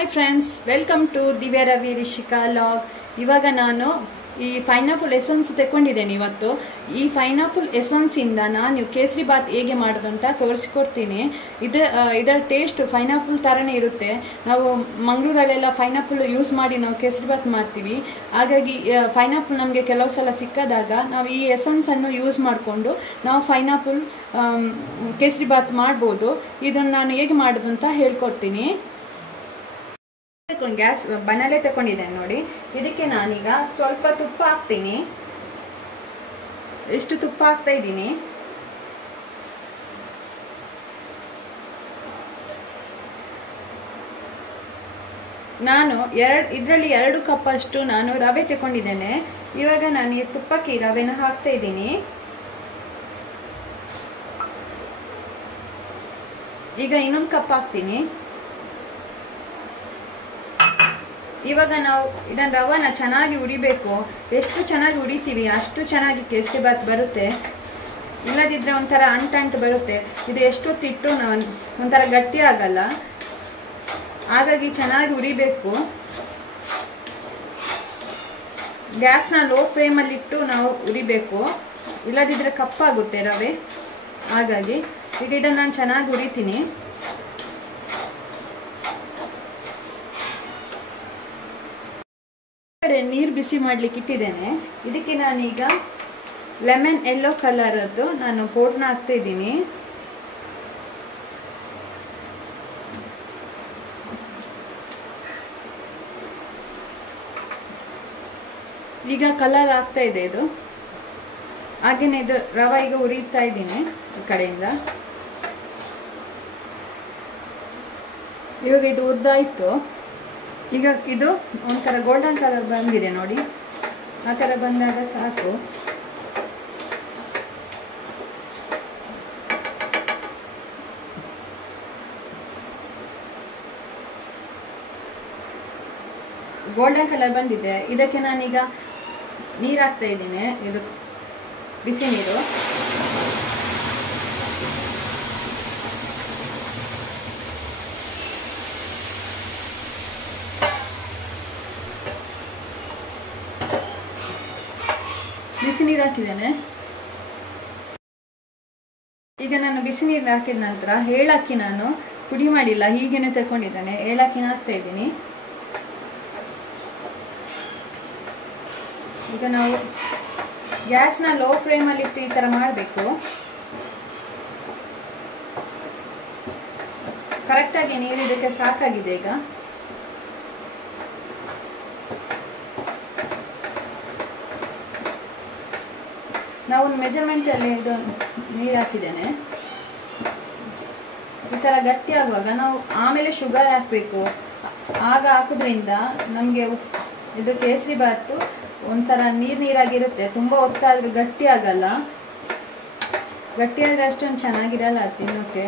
Hi friends, welcome to Divya Ravi Rishika log. ಇವಾಗ ನಾನು ಈ ಪೈನಾಪಲ್ ಎಸೆನ್ಸ್ ತಗೊಂಡಿದ್ದೇನೆ ಇವತ್ತು. ಈ ಪೈನಾಪಲ್ ಎಸೆನ್ಸ್ ಇಂದ ನಾನು ಕೇಸರಿ ಬಾತ್ ಹೇಗೆ ಮಾಡೋದು ಅಂತ ತೋರಿಸಿಕೊಡ್ತೀನಿ. ಇದರ ಟೇಸ್ಟ್ ಪೈನಾಪಲ್ ತರನೇ ಇರುತ್ತೆ. ನಾವು ಮಂಗಳೂರಲ್ಲೆಲ್ಲ ಪೈನಾಪಲ್ ಯೂಸ್ ಮಾಡಿ ನಾವು ಕೇಸರಿ ಬಾತ್ ಮಾಡ್ತೀವಿ. ಹಾಗಾಗಿ ಪೈನಾಪಲ್ ನಮಗೆ ಕೆಲವು ಸಲ ಸಿಕ್ಕದಾಗ ನಾವು ಈ ಎಸೆನ್ಸ್ ಅನ್ನು ಯೂಸ್ ಮಾಡಿಕೊಂಡು ನಾವು ಪೈನಾಪಲ್ ಕೇಸರಿ ಬಾತ್ ಮಾಡ್ಬೋದು. ಇದನ್ನು ನಾನು ಹೇಗೆ ಮಾಡೋದು ಅಂತ ಹೇಳ್ಕೊಡ್ತೀನಿ. ಗ್ಯಾಸ್ ಬನಲೆ ತಗೊಂಡಿದ್ದೇನೆ ನೋಡಿ. ಇದಕ್ಕೆ ನಾನೀಗ ಸ್ವಲ್ಪ ತುಪ್ಪ ಹಾಕ್ತೀನಿ. ಎಷ್ಟು ತುಪ್ಪ ಹಾಕ್ತಾ ಇದ್ದೀನಿ. ನಾನು ಇದರಲ್ಲಿ 2 ಕಪ್ ಅಷ್ಟು ನಾನು ರವೆ ತಗೊಂಡಿದ್ದೇನೆ. ಇವಾಗ ನಾನು ಈ ತುಪ್ಪಕ್ಕೆ ರವೆನ ಹಾಕ್ತಾ ಇದ್ದೀನಿ. ಈಗ ಇನ್ನೊಂದು ಕಪ್ ಹಾಕ್ತೀನಿ. ಇವಾಗ ನಾವು ಇದನ್ನ ರವನ ಚೆನ್ನಾಗಿ ಉರಿಬೇಕು. ಎಷ್ಟು ಚೆನ್ನಾಗಿ ಉರಿತೀವಿ ಅಷ್ಟು ಚೆನ್ನಾಗಿ ಕೇಸರಿ ಬಾತ್ ಬರುತ್ತೆ. ಇಲ್ಲದಿದ್ರೆ ಒಂಥರ ಅಂಟು ಬರುತ್ತೆ. ಇದು ಎಷ್ಟೊತ್ತಿಟ್ಟು ಒಂಥರ ಗಟ್ಟಿ ಆಗಲ್ಲ. ಹಾಗಾಗಿ ಚೆನ್ನಾಗಿ ಉರಿಬೇಕು. ಗ್ಯಾಸ್ನ ಲೋ ಫ್ಲೇಮಲ್ಲಿ ಇಟ್ಟು ನಾವು ಉರಿಬೇಕು. ಇಲ್ಲದಿದ್ರೆ ಕಪ್ಪಾಗುತ್ತೆ ರವೆ. ಹಾಗಾಗಿ ಈಗ ಇದನ್ನು ನಾನು ಚೆನ್ನಾಗಿ ಉರಿತೀನಿ. ನೀರು ಬಿಸಿ ಮಾಡ್ಲಿಕ್ಕೆ ಇಟ್ಟಿದ್ದೇನೆ. ಇದಕ್ಕೆ ನಾನೀಗ ಲೆಮನ್ ಯೆಲ್ಲೋ ಕಲರದ್ದು ನಾನು ಪೌಡರ್ನ ಹಾಕ್ತಾ ಇದ್ದೀನಿ. ಈಗ ಕಲರ್ ಆಗ್ತಾ ಇದೆ ಇದು. ಹಾಗೇನೆ ಇದು ರವೆ ಈಗ ಉರಿತಾ ಇದ್ದೀನಿ ಈ ಕಡೆಯಿಂದ. ಇವಾಗ ಇದು ಉರ್ದಾಯ್ತು. ಈಗ ಇದು ಒಂಥರ ಗೋಲ್ಡನ್ ಕಲರ್ ಬಂದಿದೆ ನೋಡಿ. ಆ ಥರ ಬಂದಾಗ ಸಾಕು. ಗೋಲ್ಡನ್ ಕಲರ್ ಬಂದಿದೆ. ಇದಕ್ಕೆ ನಾನೀಗ ನೀರು ಹಾಕ್ತಾ ಇದ್ದೀನಿ. ಇದು ಬಿಸಿ ನೀರು. ಬಿಸಿ ನೀರು ಹಾಕಿದ್ದೇನೆ. ಈಗ ನಾನು ಬಿಸಿ ನೀರು ಹಾಕಿದ ನಂತರ ಏಲಕ್ಕಿ ನಾನು ಪುಡಿ ಮಾಡಿಲ್ಲ, ಹೀಗೇನೆ ತಗೊಂಡಿದ್ದೇನೆ. ಏಲಕ್ಕಿನ ಹಾಕ್ತಾ ಇದ್ದೀನಿ. ಈಗ ನಾವು ಗ್ಯಾಸ್ನ ಲೋ ಫ್ಲೇಮಲ್ಲಿ ಇಟ್ಟು ಈ ಥರ ಮಾಡಬೇಕು. ಕರೆಕ್ಟಾಗಿ ನೀರು ಇದಕ್ಕೆ ಸಾಕಾಗಿದೆ. ಈಗ ನಾವು ಒಂದು ಮೆಜರ್ಮೆಂಟಲ್ಲಿ ಇದು ನೀರು ಹಾಕಿದ್ದೇನೆ. ಈ ಥರ ಗಟ್ಟಿ ಆಗುವಾಗ ನಾವು ಆಮೇಲೆ ಶುಗರ್ ಹಾಕಬೇಕು. ಆಗ ಹಾಕೋದ್ರಿಂದ ನಮಗೆ ಇದು ಕೇಸರಿ ಬಾತು ಒಂಥರ ನೀರಾಗಿರುತ್ತೆ. ತುಂಬ ಹೊತ್ತಾದ್ರೂ ಗಟ್ಟಿ ಆಗಲ್ಲ. ಗಟ್ಟಿ ಆದರೆ ಅಷ್ಟೊಂದು ಚೆನ್ನಾಗಿರಲ್ಲ ತಿನ್ನೋಕ್ಕೆ.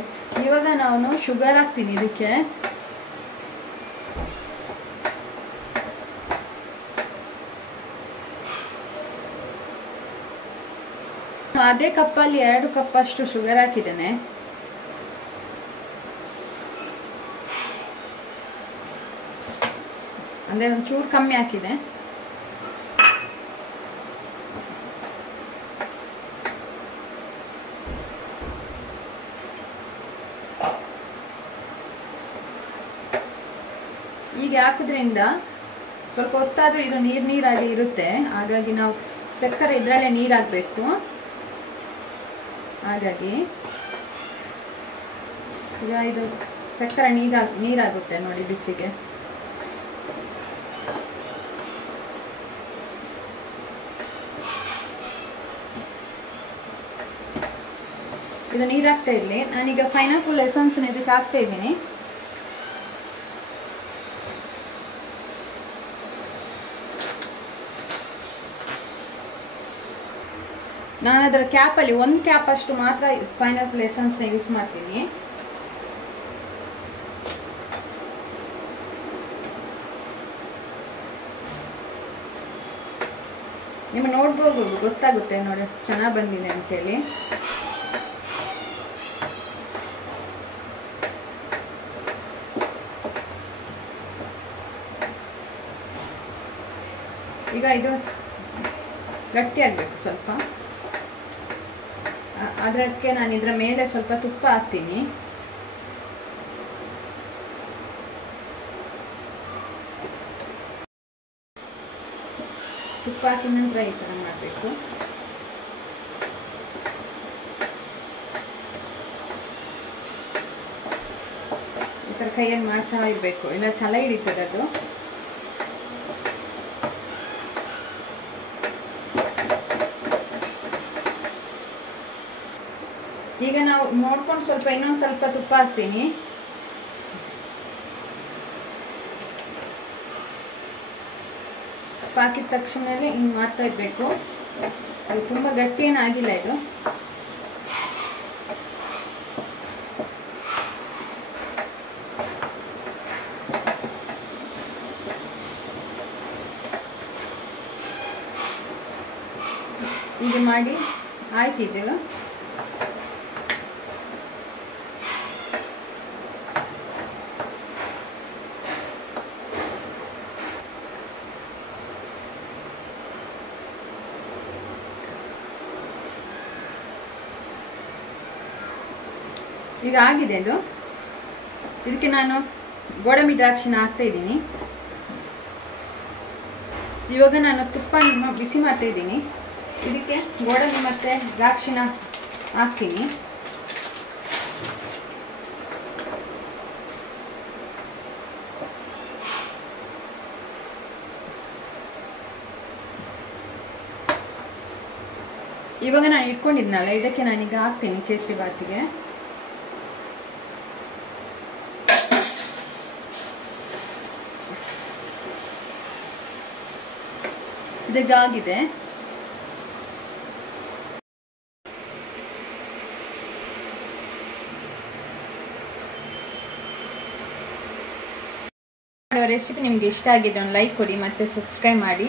ಇವಾಗ ನಾನು ಶುಗರ್ ಹಾಕ್ತೀನಿ ಇದಕ್ಕೆ. ಅದೇ ಕಪ್ಪಲ್ಲಿ 2 ಕಪ್ ಅಷ್ಟು ಶುಗರ್ ಹಾಕಿದ್ದೇನೆ. ಅಂದ್ರೆ ಒಂಚೂರು ಕಮ್ಮಿ ಹಾಕಿದೆ. ಹೀಗೆ ಹಾಕೋದ್ರಿಂದ ಸ್ವಲ್ಪ ಹೊತ್ತಾದ್ರೂ ಇದು ನೀರಾಗಿ ಇರುತ್ತೆ. ಹಾಗಾಗಿ ನಾವು ಸಕ್ಕರೆ ಇದರಲ್ಲೇ ನೀರು ಹಾಕಬೇಕು. ಹಾಗಾಗಿ ಈಗ ಇದು ಸಕ್ಕರೆ ನೀರಾಗುತ್ತೆ ನೋಡಿ ಬಿಸಿಗೆ. ಇದು ನೀರು ಹಾಕ್ತಾ ಇರಲಿ. ನಾನೀಗ ಪೈನಾಪಲ್ ಎಸೆನ್ಸ್ ಇದಕ್ಕೆ ಹಾಕ್ತಾ ಇದ್ದೀನಿ. ನಾನು ಅದರ ಕ್ಯಾಪಲ್ಲಿ 1 ಕ್ಯಾಪ್ ಅಷ್ಟು ಮಾತ್ರ ಪೈನಾಪಲ್ ಎಸೆನ್ಸ್ನ ಯೂಸ್ ಮಾಡ್ತೀನಿ. ನಿಮಗೆ ನೋಡ್ಬೋದು, ಗೊತ್ತಾಗುತ್ತೆ ನೋಡಿ ಚೆನ್ನಾಗಿ ಬಂದಿದೆ ಅಂತೇಳಿ. ಈಗ ಇದು ಗಟ್ಟಿ ಆಗಬೇಕು ಸ್ವಲ್ಪ. ಅದಕ್ಕೆ ನಾನು ಇದರ ಮೇಲೆ ಸ್ವಲ್ಪ ತುಪ್ಪ ಹಾಕ್ತೀನಿ. ತುಪ್ಪ ಹಾಕಿದ ನಂತರ ಈ ಥರ ಮಾಡಬೇಕು. ಈ ಥರ ಕೈಯಲ್ಲಿ ಮಾಡ್ತಾ ಇರಬೇಕು, ಇಲ್ಲ ತಲೆ ಹಿಡಿತದೆ ಅದು. ಈಗ ನಾವು ನೋಡ್ಕೊಂಡು ಸ್ವಲ್ಪ ಇನ್ನೊಂದು ಸ್ವಲ್ಪ ತುಪ್ಪ ಹಾಕ್ತೀನಿ. ತುಪ್ಪ ಹಾಕಿದ ತಕ್ಷಣವೇ ಹಿಂಗೆ ಮಾಡ್ತಾ ಇರಬೇಕು. ಅದು ತುಂಬ ಗಟ್ಟಿ ಏನಾಗಿಲ್ಲ ಇದು. ಹೀಗೆ ಮಾಡಿ ಆಯ್ತಿದ್ದೆಲ್ಲ. ಈಗ ಆಗಿದೆ ಅದು. ಇದಕ್ಕೆ ನಾನು ಗೋಡಂಬಿ ದ್ರಾಕ್ಷಿನ ಹಾಕ್ತಾ ಇದ್ದೀನಿ. ಇವಾಗ ನಾನು ತುಪ್ಪ ಬಿಸಿ ಮಾಡ್ತಾ ಇದ್ದೀನಿ. ಇದಕ್ಕೆ ಗೋಡಂಬಿ ಮತ್ತು ದ್ರಾಕ್ಷಿನ ಹಾಕ್ತೀನಿ. ಇವಾಗ ನಾನು ಇಟ್ಕೊಂಡಿದ್ನಲ್ಲ, ಇದಕ್ಕೆ ನಾನೀಗ ಹಾಕ್ತೀನಿ ಕೇಸರಿ ಬಾತಿಗೆ. ಇದಾಗಿದೆ. ರೆಸಿಪಿ ನಿಮ್ಗೆ ಇಷ್ಟ ಆಗಿದೆ ಒಂದು ಲೈಕ್ ಕೊಡಿ ಮತ್ತೆ ಸಬ್ಸ್ಕ್ರೈಬ್ ಮಾಡಿ.